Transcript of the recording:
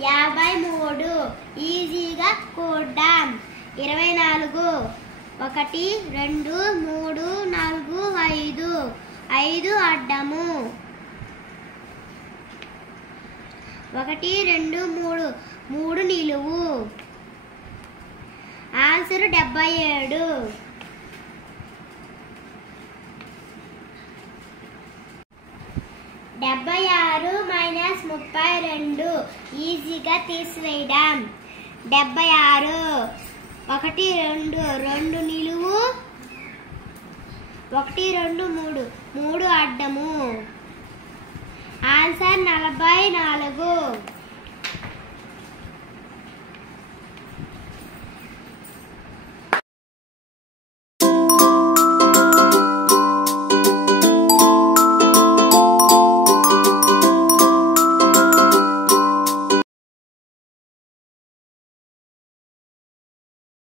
53 ఈజీగా కూడదాం 24 1 2 3 4 5 5 అడ్డము 1 2 3 3 నిలువు ఆన్సర్ 77 76 మైనస్ 32 ఈజీగా తీసివేయడం 76 1 2 2 నిలువు 1 2 3 3 అడ్డము ఆన్సర్ 44